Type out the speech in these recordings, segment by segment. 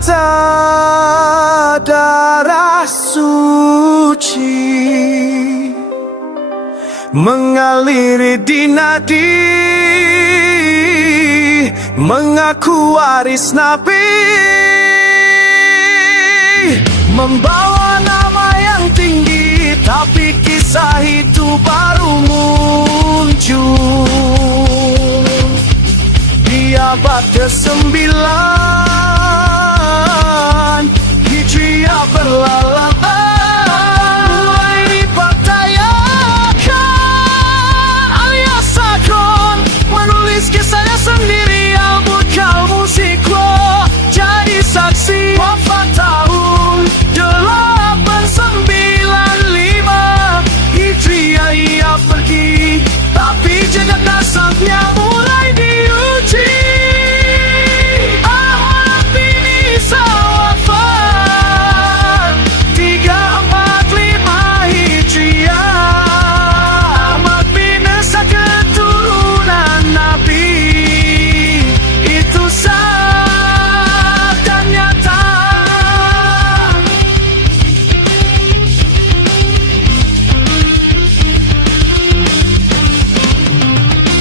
mata darah suci mengaliri di nadi, mengaku waris Nabi, membawa nama yang tinggi, tapi kisah itu baru muncul di abad ke-9 Hijriah berlalang. Mulai dipercayakan alias Sakron menulis kisahnya sendiri. Al-Burqa Al-Musikro jadi saksi wafat tahun 895 Hijriah. Ia pergi, tapi jejak nasabnya mulai diuji. Ahmad bin Isa wafat 345 Hijriah. Ahmad bin Isa keturunan Nabi, itu sah dan nyata.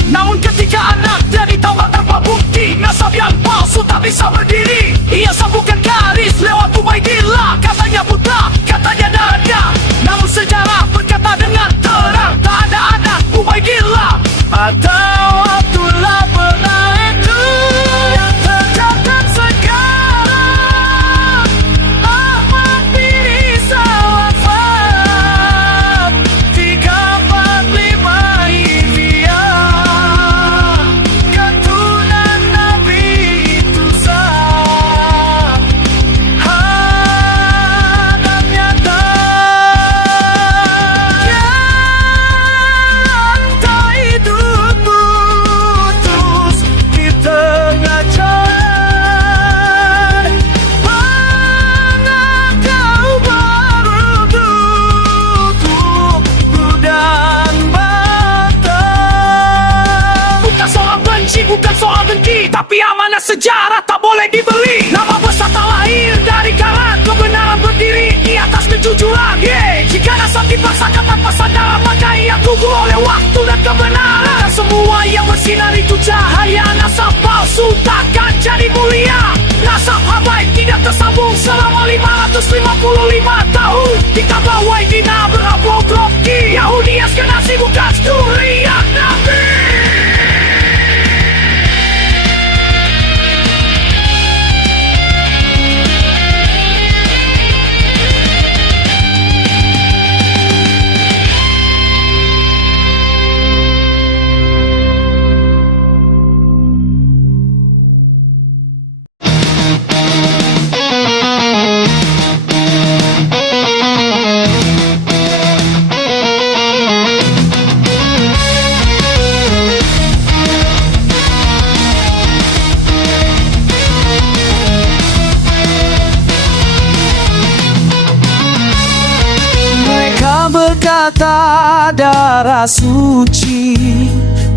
Namun ketika anaknya ditolak tanpa bukti, nasab yang palsu tak bisa berdiri, ia sambungkan garis lewat Ubaidillah. Katanya putra, katanya dada, namun sejarah berkata dengan terang tak ada anak Ubaidillah atau Abdullah benar itu yang tercatat sekarang. Ahmad bin Isa wafat 345 Hijriah. Keturunan Nabi itu sah dan nyata. Nyata itu putus di tengah jalan. Mana kau baru tutup gudang mata. Bukan soal benci, bukan soal dengki, tapi amanah sejarah tak boleh dibeli. Nama besar tak lahir dari karat kebenaran berdiri di atas kejujuran. Jika nasab dipaksakan tanpa sadar, maka ia gugur oleh waktu dan kebenaran. Semua yang bersinar itu cahaya, nasab palsu takkan jadi mulia. Nasab habaib tidak tersambung selama 555 tahun. Di Ka'bah Waidina berabrok-brokki, Yahudi Askenazi bukan zuriat Nabi. Berkata darah suci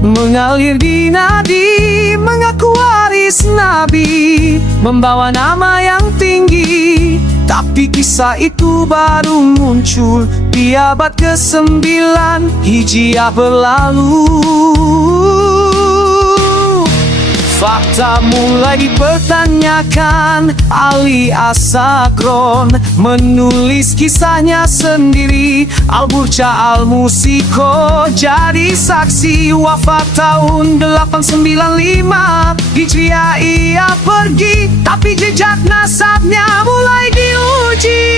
mengalir di nadi, mengaku waris Nabi, membawa nama yang tinggi, tapi kisah itu baru muncul di abad ke-9 Hijriah berlalu. Fakta mulai dipertanyakan, alias Sakron menulis kisahnya sendiri. Al-Burqa Al-Musikro jadi saksi wafat tahun 895 Hijriah. Ia pergi, tapi jejak nasabnya mulai diuji.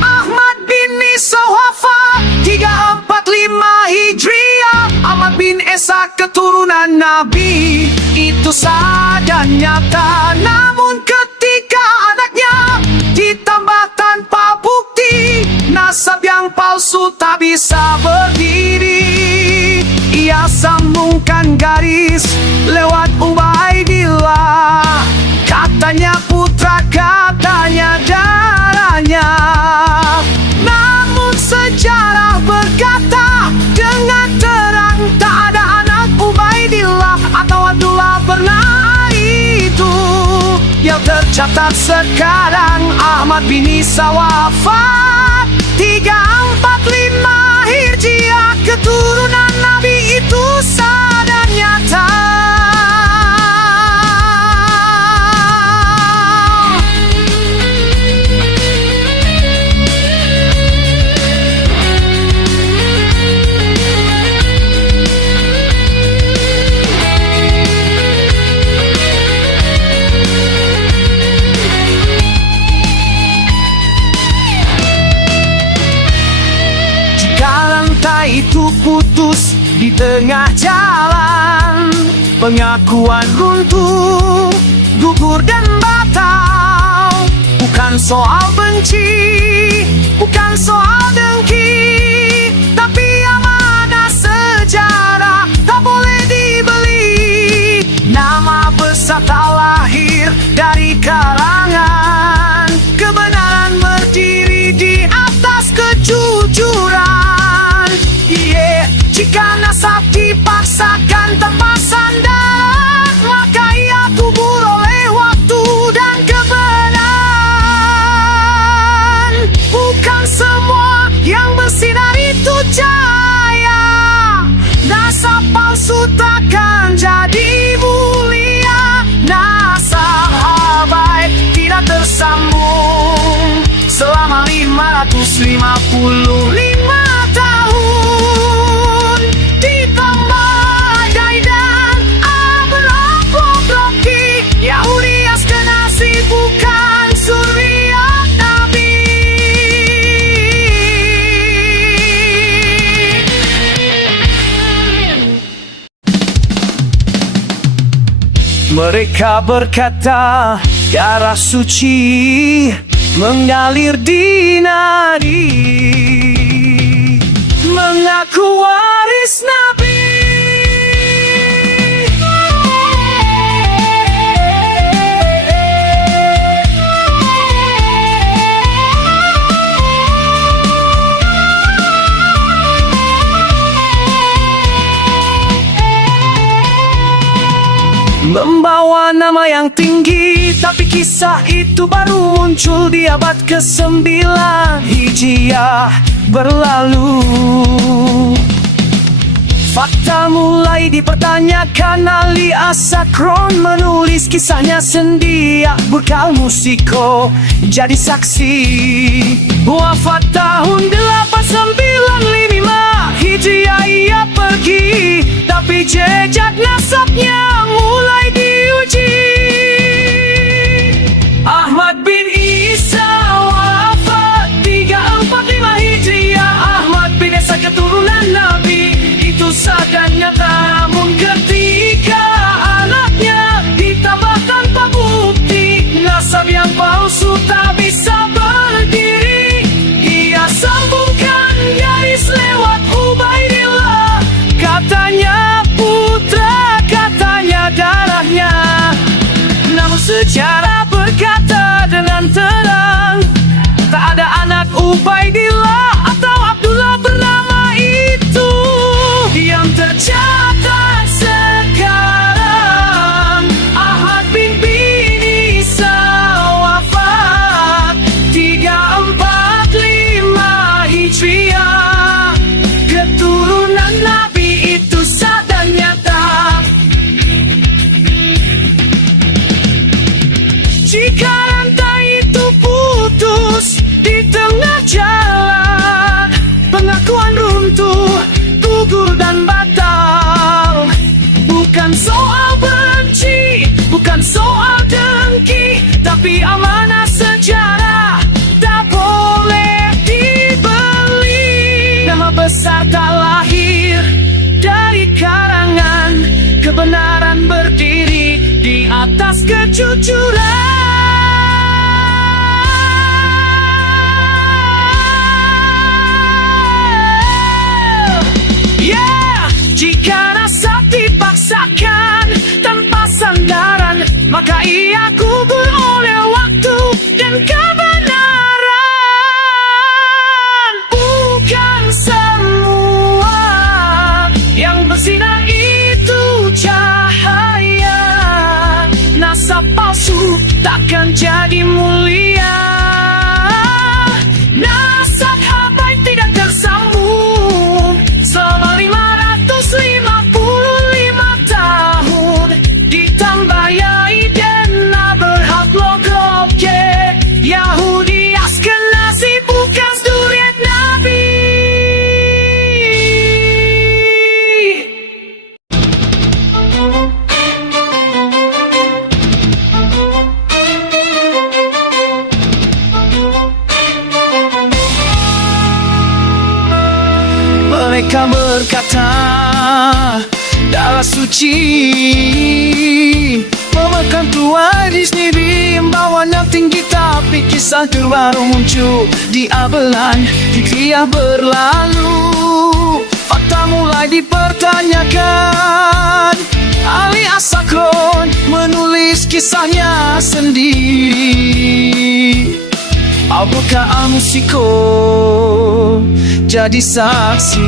Ahmad bin Isa wafat 345 Hijriah. Ahmad bin Isa keturunan Nabi, itu sah dan nyata. Namun ketika anaknya ditambah tanpa bukti, nasab yang palsu tak bisa berdiri. Ia sambungkan garis lewat Ubaidillah. Katanya putra, katanya darahnya, namun sejarah berkata dengan terang tak ada anak Ubaidillah atau Abdullah pernah itu yang tercatat sekarang. Ahmad bin Isa wafat 345 Hijriah. Keturunan Nabi itu sah dan nyata. Itu putus di tengah jalan, pengakuan runtuh, gugur dan batal. Bukan soal benci, bukan soal dengki, tapi amanah sejarah tak boleh dibeli. Nama besar tak lahir dari karangan, kebenaran berdiri di atas kejujuran. Jika nasab dipaksakan tanpa sandar, maka ia kubur oleh waktu dan kebenaran. Bukan semua yang bersinar itu jaya, nasab palsu takkan jadi mulia. Nasab abai tidak tersambung selama 555 tahun. Ditambah Dai dan Abrapoproki, Yahudi Askenasi bukan suriat Nabi. Mereka berkata darah suci mengalir di nadi, mengaku waris Nabi. Membawa nama yang tinggi, tapi kisah itu baru muncul di abad ke-9 Hijriah berlalu. Fakta mulai dipertanyakan. Ali As-Sakron menulis kisahnya sendiri. Bekal musiko jadi saksi. Wafat tahun 895 Hijriah ia pergi, tapi jejak nasabnya mulai diuji. Ahmad bin Isa wafat 345 Hijriah. Ahmad bin Isa keturunan Nabi itu sah dan nyata. Namun ketika anaknya ditambah tanpa bukti, nasab yang palsu tak bisa berdiri. Ia sambungkan garis lewat Ubaidillah. Katanya putra, katanya darahnya. Namun sejarah berkata dengan terang, tak ada anak Ubaidillah atau Abdullah bernama itu yang tercatat sekarang. Ahmad bin Isa wafat 345 Hijriah. Keturunan Nabi itu sah dan nyata. Jika rantai itu putus di tengah jalan, pengakuan runtuh, gugur dan batal. Bukan soal benci, bukan soal dengki, tapi amanah sejarah tak boleh dibeli. Nama besar tak lahir dari karangan, kebenaran berdiri di atas kejujuran. Jika nasab dipaksakan tanpa sandaran, maka ia kubur oleh waktu dan kebenaran. Bukan semua yang bersinar itu cahaya, nasab palsu tak takkan jadi mulia. Nasab Habaib tidak tersambung selama 555 tahun. Ditambah Yai dan berhak logoke Yahudi Askenazi bukan zuriat Nabi. Mereka berkata darah suci memakan tuan di sendiri imbauan yang tinggi, tapi kisah terbaru muncul di abelan Hijriah berlalu. Fakta mulai dipertanyakan. Ali As-Sakron menulis kisahnya sendiri. Abu-Bakar Al-Musiko jadi saksi.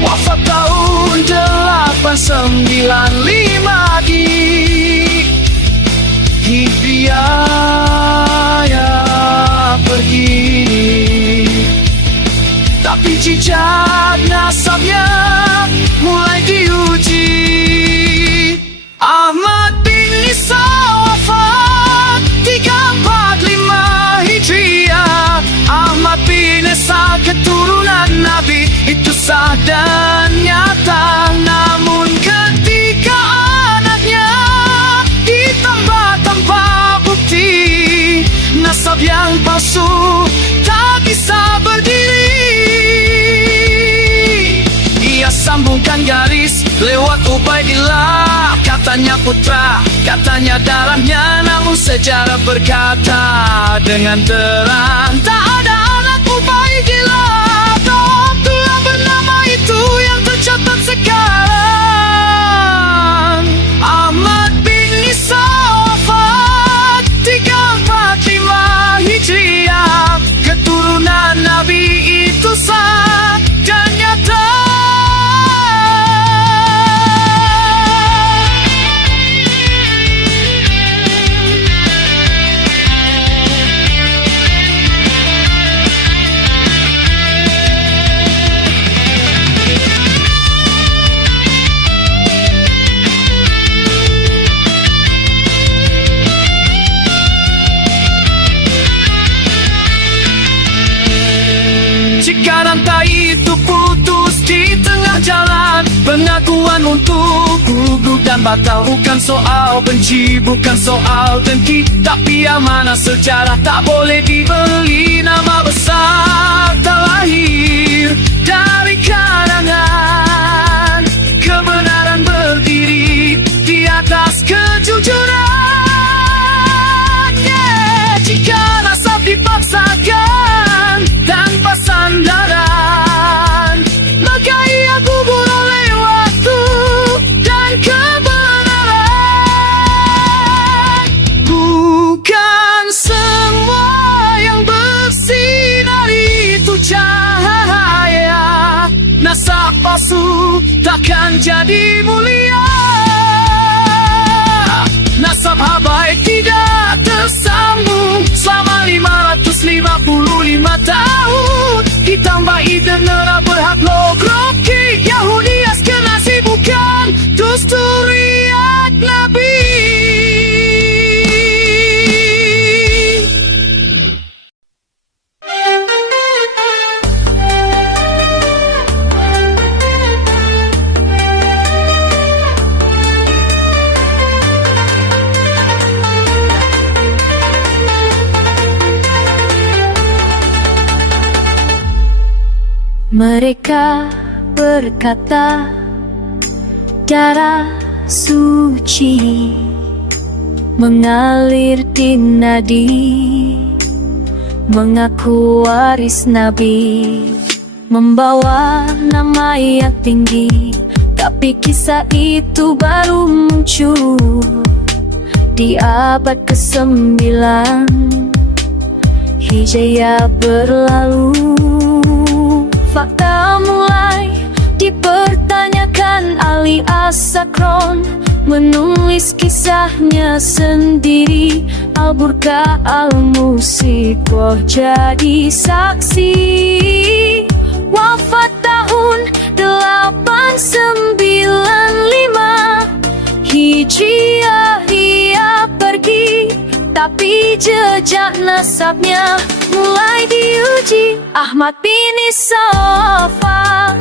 Wafat tahun 895 di Hijriah ya pergi, tapi jejak nasabnya mulai diuji. Ahmad bin Isa wafat 345 Hijriah. Ahmad bin Isa keturunan Nabi, itu sah dan nyata. Namun ketika anaknya ditambah tanpa bukti, nasab yang palsu tak bisa berdiri. Ia sambungkan garis lewat Ubaidillah. Katanya putra, katanya darahnya, namun sejarah berkata dengan terang tak ada anak Ubaidillah. Abdullah bernama itu yang tercatat sekarang. Ahmad bin Isa wafat 345 Hijriah. Keturunan Nabi itu sah dan nyata. Jika rantai itu putus di tengah jalan, pengakuan untuk gugur dan batal bukan soal benci, bukan soal dengki, tapi amanah sejarah tak boleh dibeli. Nama besar tak lahir dari karangan, kebenaran berdiri di atas kejujuran. Jika nasab dipaksakan tanpa sandaran, maka ia gugur oleh waktu dan kebenaran. Bukan semua yang bersinar itu cahaya. Nasab palsu takkan jadi mulia. Nasab Habaib tidak tersambung selama 555 tahun. Ditambah Iden berhak logroki Yahudi Askenazi bukan dusturiat Nabi. Mereka berkata darah suci mengalir di nadi, mengaku waris Nabi, membawa nama yang tinggi. Tapi kisah itu baru muncul di abad ke-9 Hijriah berlalu. Fakta mulai dipertanyakan. Ali As-Sakron menulis kisahnya sendiri. Al-Burqa Al-Musikoh jadi saksi. Wafat tahun 895 Hijriah, ia pergi, tapi jejak nasabnya mulai diuji. Ahmad bin Safa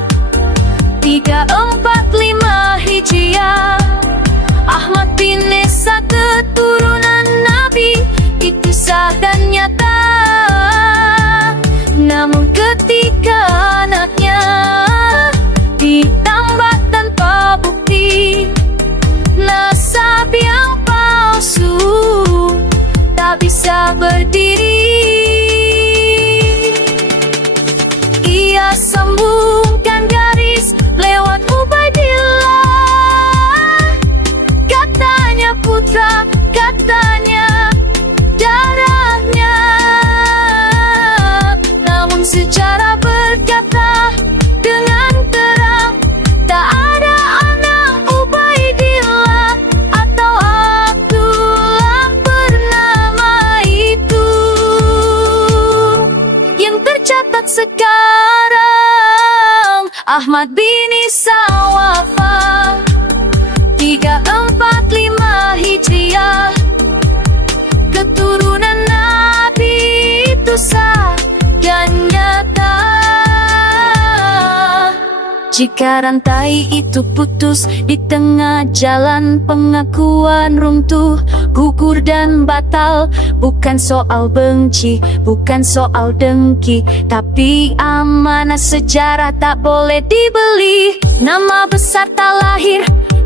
345 Hijriah. Ahmad bin Isa keturunan Nabi, itu sah dan nyata. Namun ketika anaknya ditambah tanpa bukti, nasab yang palsu tak bisa berdiri. Ia sambungkan garis lewat Ubaidillah. Katanya putra, katanya darahnya. Namun sejarah berkata dengan terang, tak ada anak Ubaidillah atau Abdullah bernama itu yang tercatat sekarang. Ahmad bin Isa wafat 345 Hijriah. Keturunan Nabi itu sah dan nyata. Jika rantai itu putus di tengah jalan, pengakuan runtuh, gugur dan batal. Bukan soal benci, bukan soal dengki, tapi amanah sejarah tak boleh dibeli. Nama besar tak lahir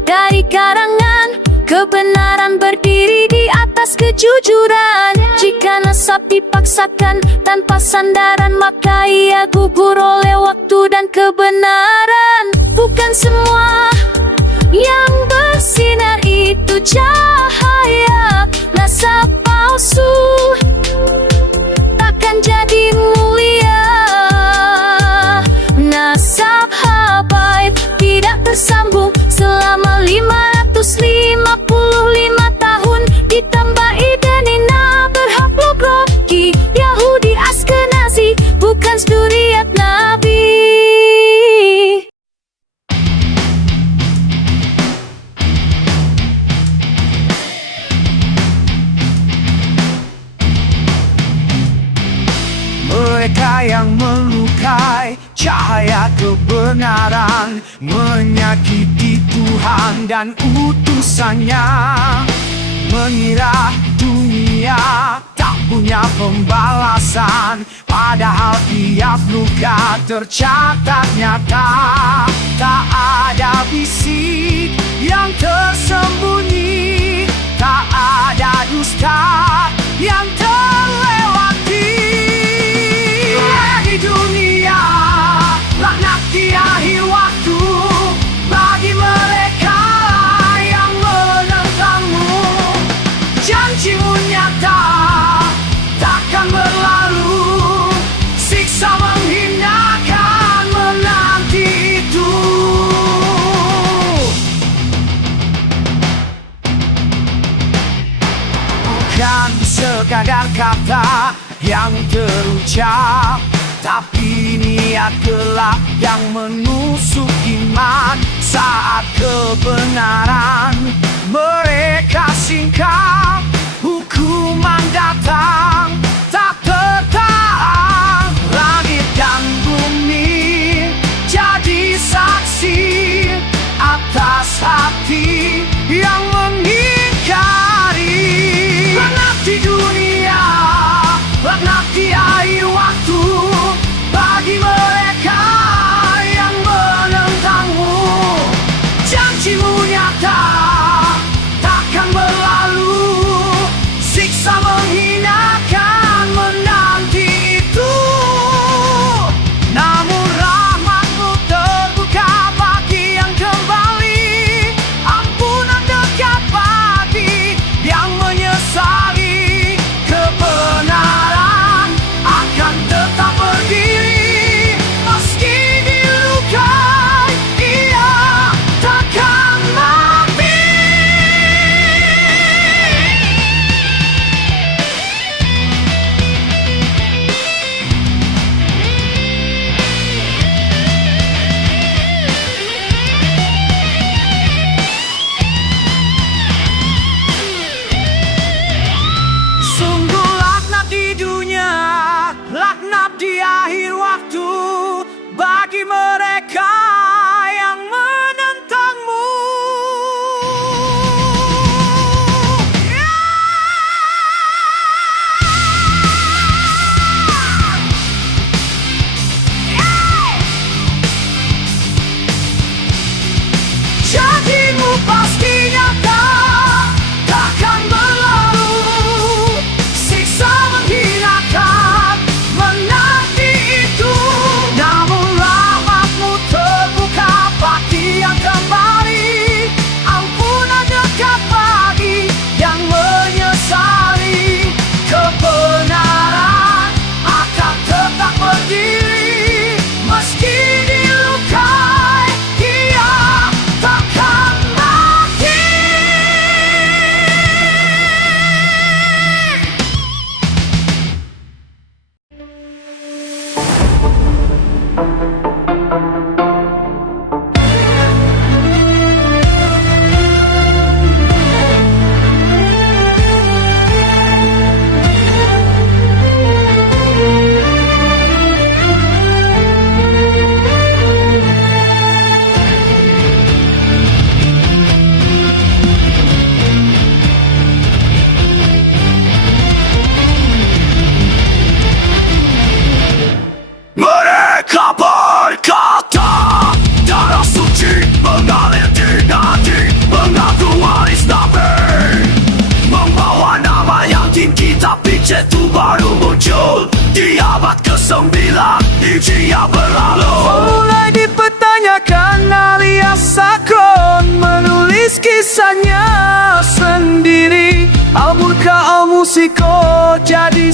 dari karangan, kebenaran berdiri di atas kejujuran. Jika nasab dipaksakan tanpa sandaran, maka ia gugur oleh waktu dan kebenaran. Bukan semua yang bersinar itu cahaya. Nasab palsu takkan jadi mulia. Nasab habaib tidak tersambung selama 555 tahun. Ditambah Idanina berhaplok Rocky, Yahudi Askenazi, bukan zuriat Nabi. Mereka yang melukai cahaya kebenaran, menyakiti Tuhan dan utusannya, mengira dunia tak punya pembalasan, padahal tiap luka tercatat nyata. Tak ada bisik yang tersembunyi, tak ada dusta yang terlewati. Di dunia laknat di akhir waktu bagi mereka yang menentangmu. Janjimu nyata takkan berlalu, siksa menghinakan menanti itu. Bukan sekadar kata yang terucap, tapi niat gelap yang menusuk iman. Saat kebenaran mereka singkap, hukuman datang tak tertahan. Langit dan bumi jadi saksi atas hati yang mengingkari. Laknat di dunia, laknat di akhir waktu bagi mereka yang menentangmu. Janjimu nyata takkan berlalu, siksa menghinakan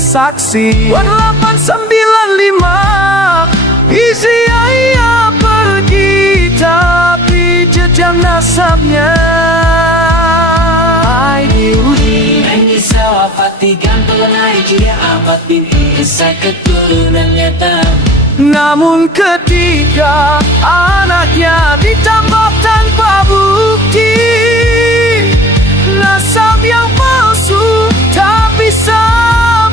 saksi. 895 isi ayah pergi, tapi jejak nasabnya Aidiludi. Mengisah wafat 30 Hijriah Ahmad bin Isa keturunannya tak. Namun ketika anaknya ditambah tanpa bukti, nasab yang palsu tak bisa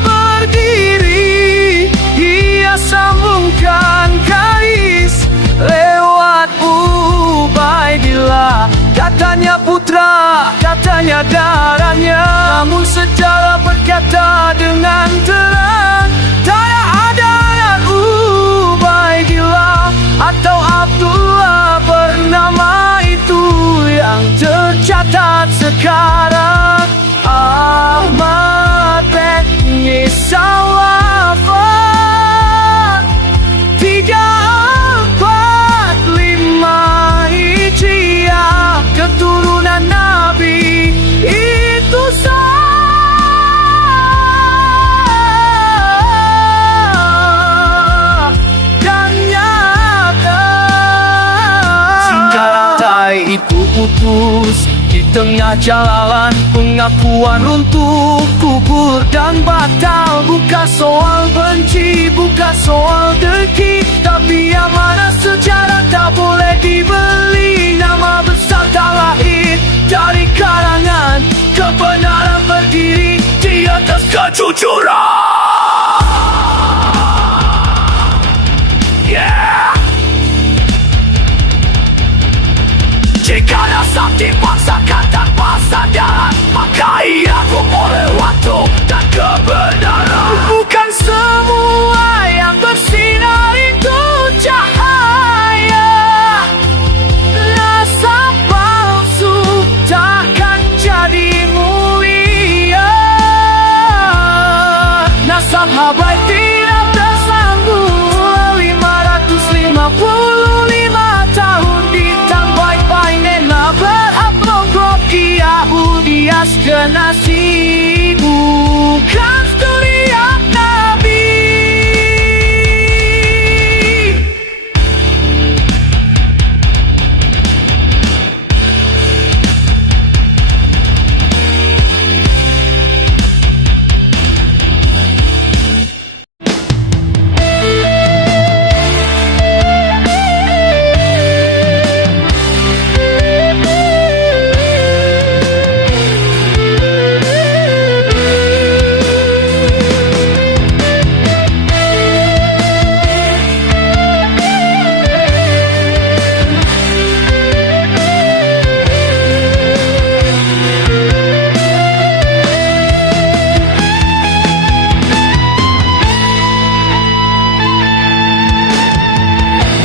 berdiri. Ia sambungkan kais lewat Ubaidillah. Katanya putra, katanya darahnya, namun sejarah berkata dengan terang, tak ada anak Ubaidillah atau Abdullah bernama itu yang tercatat sekarang. Ahmad bin Isa wafat 345 Hijriah, keturunan Nabi itu sah dan nyata. Singkaran itu putus di tengah jalan, pengakuan runtuh, kubur dan batal. Bukan soal benci, bukan soal dengki, tapi amanah sejarah tak boleh dibeli. Nama besar tak lahir dari kalangan kebenaran, berdiri di atas kejujuran. Yeah. Jika nasab dipaksakan tanpa sadar, maka ia gugur oleh waktu dan kebenaran. Bukan semua yang bersinar itu cahaya. Nasab palsu takkan jadi mulia. Nasab habaib tidak tersanggup 555 tahun ditambah painena berupload Yahudi Askenazi, bukan suriat Nabi.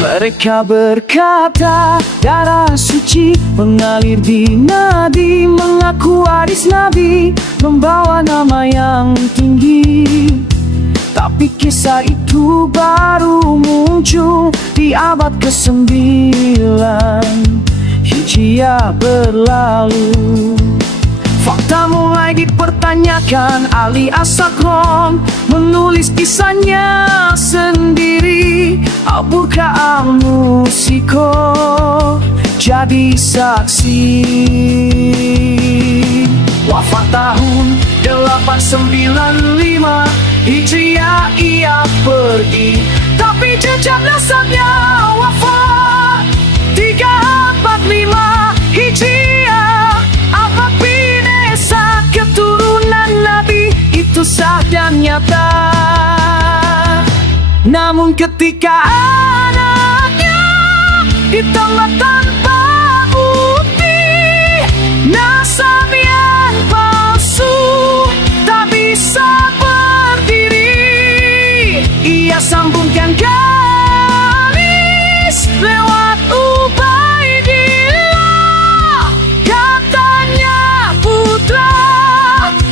Mereka berkata darah suci mengalir di nadi, mengaku waris Nabi, membawa nama yang tinggi. Tapi kisah itu baru muncul di abad ke-9 Hijriah berlalu. Fakta mulai dipertanyakan, Ali As-Sakron menulis kisahnya sendiri. Al-Burqa Al-Musiko jadi saksi. Wafat tahun 895 Hijriah ia pergi, tapi jejak nasabnya wafat 345 Hijriah. Ahmad bin Isa keturunan Nabi itu sah dan nyata. Namun ketika anaknya ditambah tanpa bukti, nasab yang palsu tak bisa berdiri. Ia sambungkan garis lewat Ubaidillah. Katanya putra,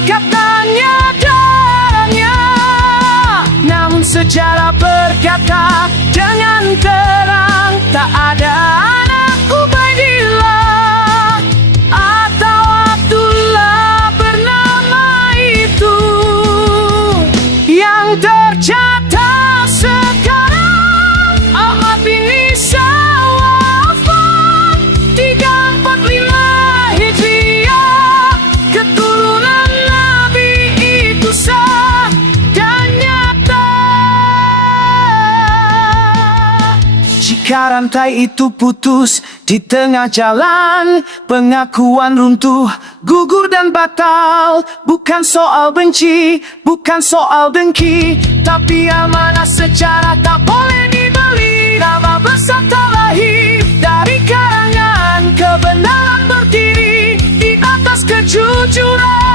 katanya darahnya, namun sejarah berkata dengan terang, tak ada anak Ubaidillah atau Abdullah bernama itu rantai itu putus di tengah jalan, pengakuan runtuh, gugur dan batal. Bukan soal benci, bukan soal dengki, tapi amanah sejarah tak boleh dibeli. Nama besar tak lahir dari karangan kebenaran berdiri di atas kejujuran.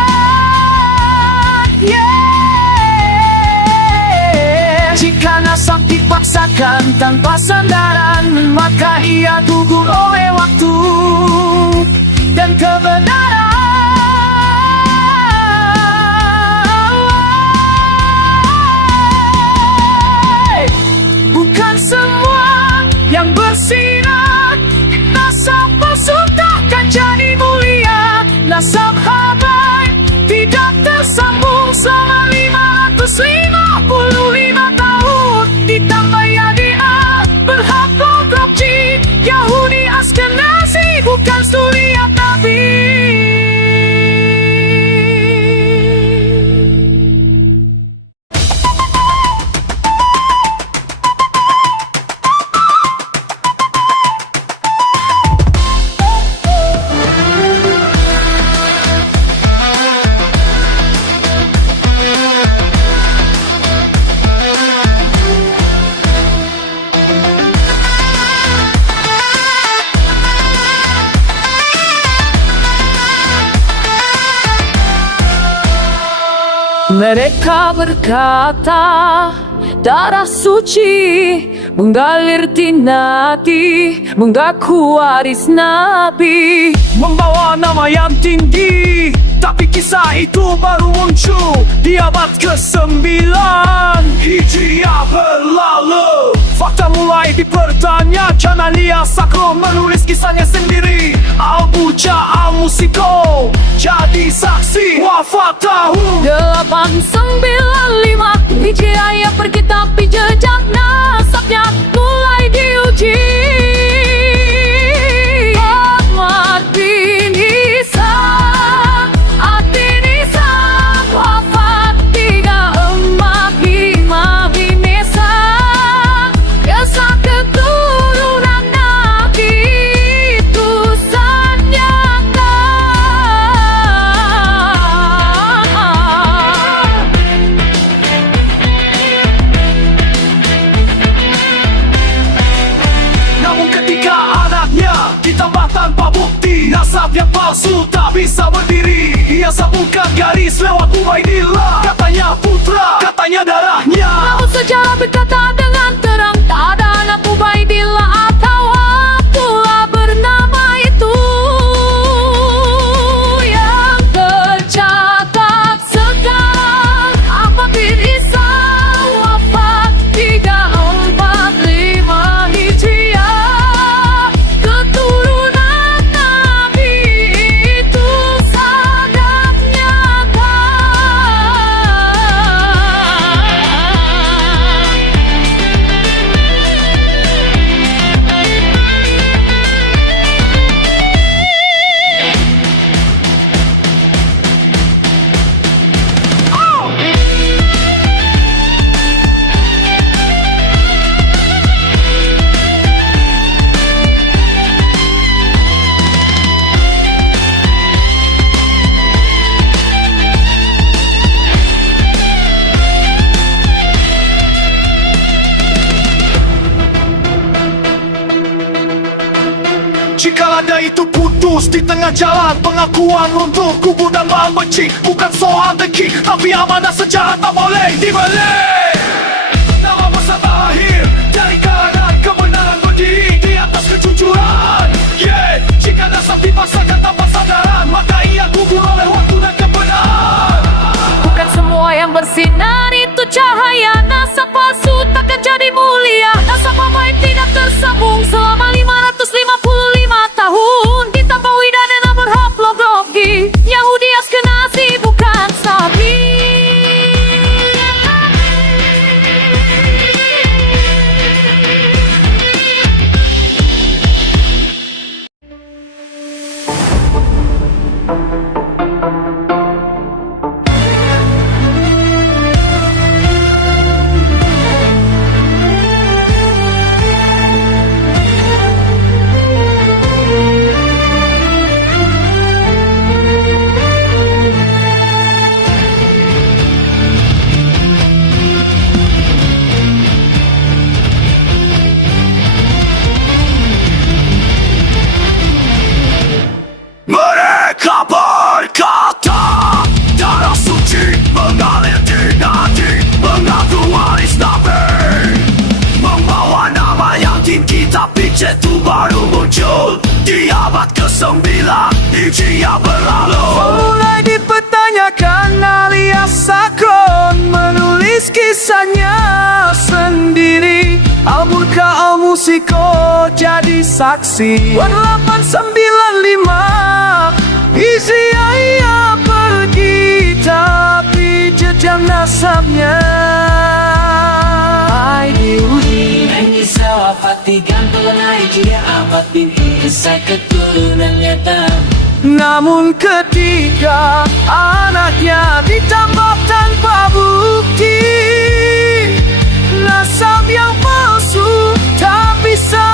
Jika nasab dipaksakan tanpa sandaran, maka ia gugur oleh waktu dan kebenaran. Bukan semua yang bersinar, nasab palsu takkan jadi mulia. Nasab habai tidak tersambung selama 555 tahun. Ditambah Yadia, berhak Rogoji, Yahudi Askenazi, bukan suriat Nabi. Mereka berkata, darah suci mengalir di nadi, mengaku waris Nabi. Membawa nama yang tinggi, tapi kisah itu baru muncul di abad ke-9 Hijriah berlalu. Fakta mulai dipertanyakan. Alia Sakro menulis kisahnya sendiri. Al-Buja Al-Musiko jadi saksi wafat tahun 895 Hijriah, ia pergi tapi jejak nasabnya mulai diuji. Ahmad bin Isa, Atin Isa, wafat 345 bin Isa. Kisah keturunan Nabi itu nyata. Namun ketika anaknya ditambah tanpa bukti, nasab yang palsu tak bisa berdiri. Ia sambungkan garis lewat Ubaidillah. Katanya putra, katanya darahnya. Namun sejarah berkata dengan terang, tak ada anak Ubaidillah atau Abdullah bernama itu yang tercatat sekarang. Ahmad bin Isa wafat 345 Hijriah. Keturunan Nabi itu sangat nyata. Jika ada itu putus di tengah jalan, pengakuan runtuh, kubu dan bahan benci. Bukan soal dengki, tapi amanah sejarah tak boleh dibeli. Nama besar tak lahir dari karangan kebenaran berdiri di atas kejujuran. Jika nasab dipaksakan tanpa sandaran, maka ia gugur oleh waktu dan kebenaran. Bukan semua yang bersinar itu cahaya. Nasab palsu takkan jadi mulia. Nasab baik tidak tersambung selama 555 tahun. Ditambah Wida dan berhak Rogoji, Yahudi Askenazi, bukan Sabi. baru muncul di abad ke-9 Hijriah berlalu. Mulai dipertanyakan alias Sakron menulis kisahnya sendiri. Al-Burqa Al-Musiko jadi saksi. 895 Hijriah ia pergi, tapi jejak nasabnya diuji. Isa wafat 30 Hijriah, Ahmad bin Isa keturunannya tak. Namun ketika anaknya ditambah tanpa bukti, nasab yang palsu tak bisa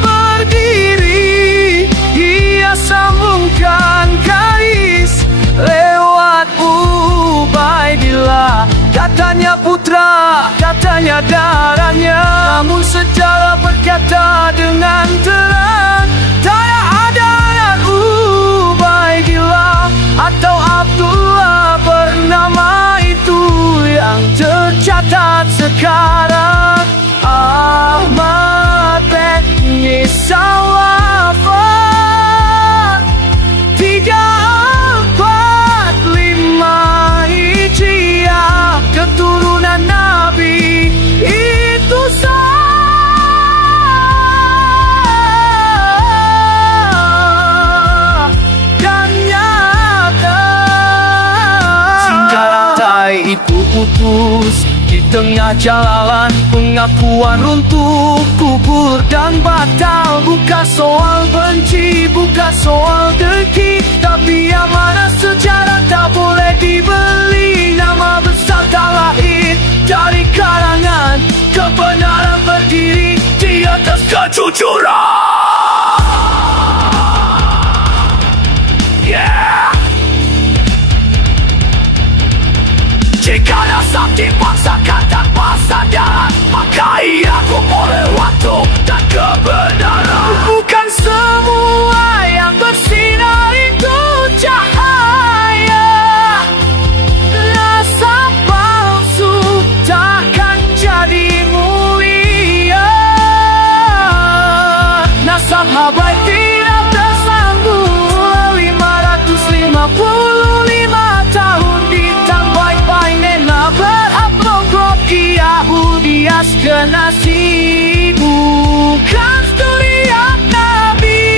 berdiri. Ia sambungkan garis lewat Ubaidillah. Katanya putra, katanya darahnya. Namun sejarah berkata dengan terang, tak ada anak Ubaidillah atau Abdullah bernama itu yang tercatat sekarang. Ahmad bin Isa wafat 345 Hijriah, keturunan Nabi itu sah dan nyata. Singkat rantai itu putus di tengah jalan, pengakuan runtuh, kubur dan batal. Bukan soal benci, bukan soal dengki, tapi amanah sejarah tak boleh dibeli. Nama besar tak lahir dari karangan, kebenaran berdiri di atas kejujuran. Yeah. Jika nasab dipaksakan tanpa sadar, maka ia gugur oleh waktu dan kebenaran. Bukan semua yang bersinar itu cahaya. Nasab palsu takkan jadi mulia. Nasab habaib tidak tersambung 555 tahun ditambah painena beraplogrok Yahudi Askenazi, bukan suriat Nabi.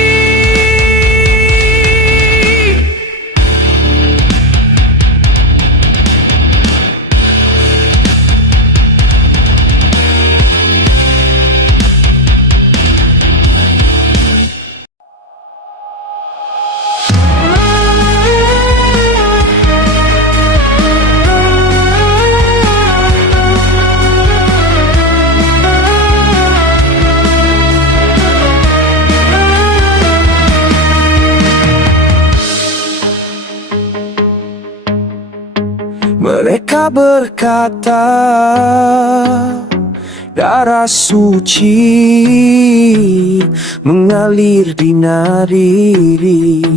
Mereka berkata darah suci mengalir di naliri,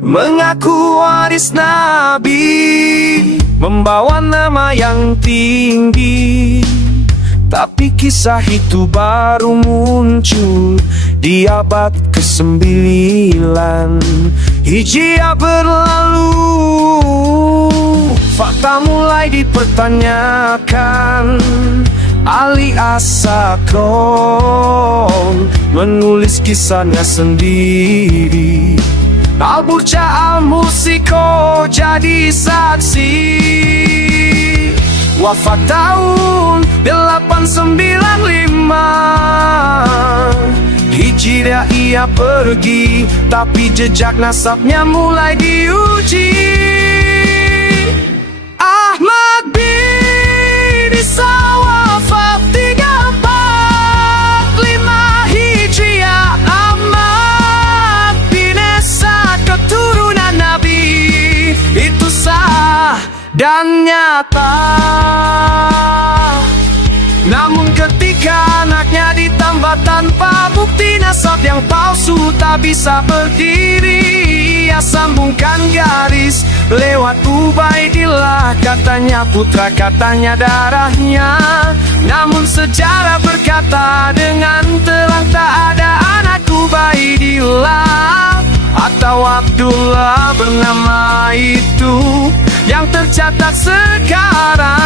mengaku waris Nabi, membawa nama yang tinggi. Tapi kisah itu baru muncul di abad ke-9 Hijriah berlalu. Fakta mulai dipertanyakan, alias Sakron menulis kisahnya sendiri. Al-Burqa Al-Musiko jadi saksi. Wafat tahun 895 Hijriah ia pergi, tapi jejak nasabnya mulai diuji. Ahmad bin Isa wafat 345 Hijriah. Ahmad bin Isa keturunan Nabi itu sah dan nyata. Namun ketika anaknya ditambah tanpa bukti, nasab yang palsu tak bisa berdiri. Ia sambungkan garis lewat Ubaidillah. Katanya putra, katanya darahnya. Namun sejarah berkata dengan terang tak ada anak Ubaidillah atau Abdullah bernama itu yang tercatat sekarang.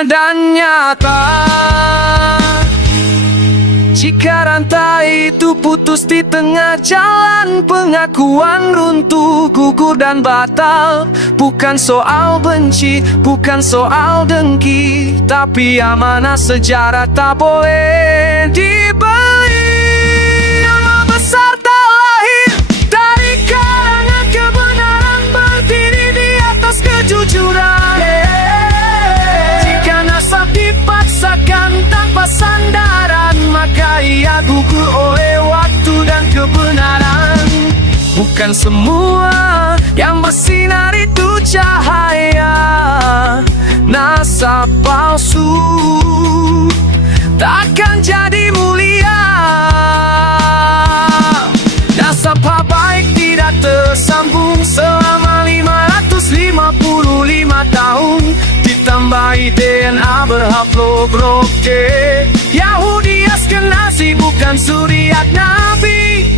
Dan nyata, jika rantai itu putus di tengah jalan, pengakuan runtuh, gugur dan batal. Bukan soal benci, bukan soal dengki, tapi amanah sejarah tak boleh dibeli. Nama besar tak lahir dari karangan kebenaran, berdiri di atas kejujuran. Dipaksakan tanpa sandaran, maka ia gugur oleh waktu dan kebenaran. Bukan semua yang bersinar itu cahaya. Nasab palsu takkan jadi mulia. Nasab baik tidak tersambung selama 555 tahun. Ditambahi DNA berhaplogrop G. Yahudi Askenazi bukan zuriat Nabi.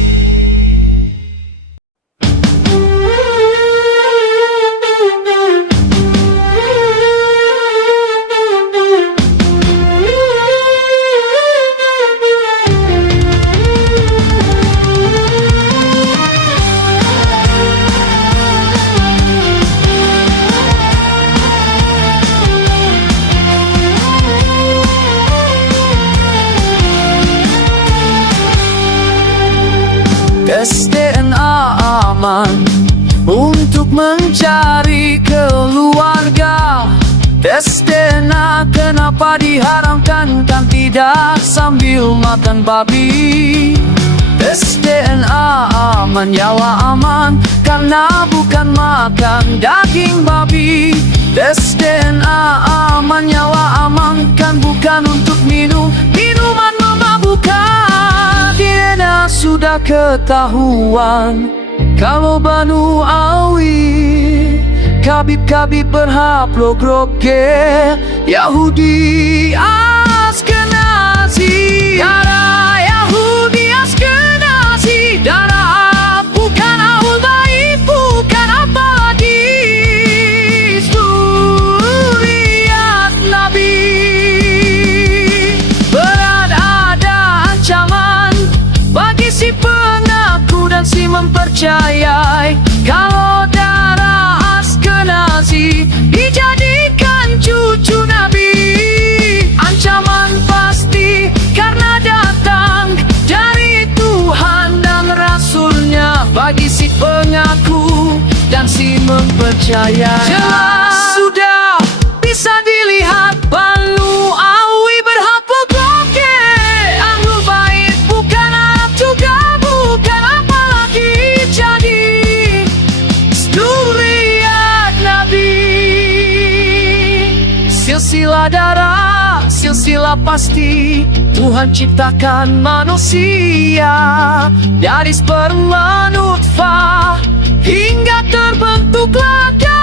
Tes DNA aman untuk mencari keluarga. Tes DNA kenapa diharamkan? Kan tidak sambil makan babi. Tes DNA aman, nyawa aman, karena bukan makan daging babi. Tes DNA aman, nyawa aman, kan bukan untuk minum minuman memabukkan. DNA sudah ketahuan kalau Banu Awi, Khabib berhaplogrop G. Yahudi Askenazi, darah Yahudi Askenazi, darah bukan Ahlul Bait, bukan apalagi zuriat Nabi. Berat ada ancaman bagi si pengaku dan si mempercayai, kalau darah Askenazi dijadikan cucu Nabi. Ancaman pasti karena datang dari Tuhan dan Rasulnya bagi si pengaku dan si mempercayai. Jelas sudah bisa dilihat Banu Awi berhaplogrop G. Ahlul Bait bukan Arab juga bukan apalagi jadi zuriat Nabi. Silsilah darah, silsilah pasti. Tuhan ciptakan manusia dari sperma nutfah hingga terbentuklah darah.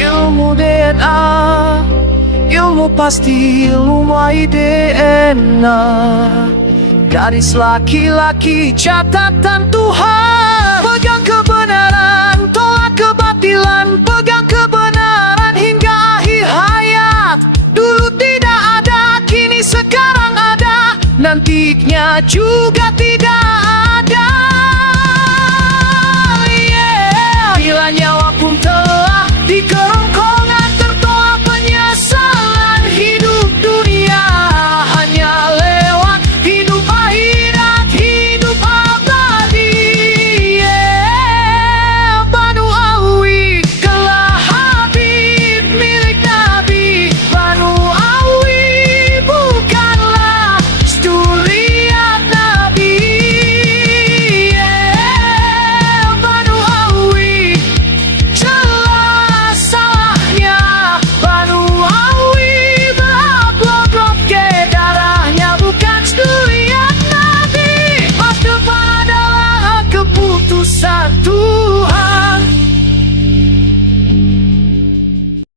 Ilmu DNA, ilmu pasti, ilmu DNA. Garis laki-laki catatan Tuhan. Pegang kebenaran, tolak kebatilan. Pegang kebenaran hingga akhir hayat. Dulu tidak ada, kini sekarang ada, nantinya juga tidak ada. Harga nyawa pun telah dikerahkan.